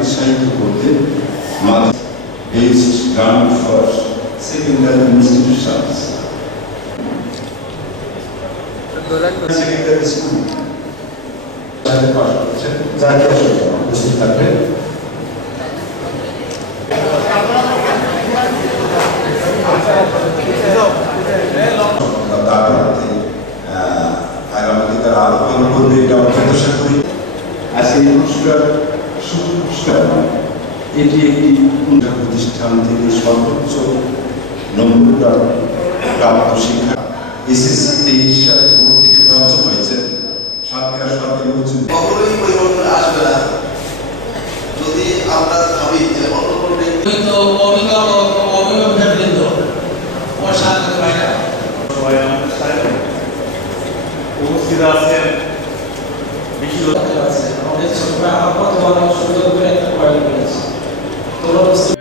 উৎসাহিত করতে best ground for secondary institutions secondary school তাদের পাশ করছেন জাতীয় সরকার উপস্থিত থাকবেন তার হাতে আগামীতে তারা আলোচনা করবে এটা প্রত্যাশা করি আজকে পুরস্কার শুধু পুরস্কার নয় এটি একটি প্রতিষ্ঠান থেকে সর্বোচ্চ নম্বর প্রাপ্ত শিক্ষা। এসএসসি তেইশ সালে বোর্ড থেকে পঞ্চম হয়েছেন সাতক্ষীরা সরকারি উচ্চ কখনোই পরিবর্তন আসবে না। যদি আমরা ভাবি যে অন্য অভিভাবক অভিভাবকবৃন্দ ও সাংবাদিক ভাইরা সবাই আমাদের সাথে উপস্থিত আছেন বেশি আমাদের ছোটরা আমার কত সুযোগ করে একটা পয়েন্ট পেয়েছে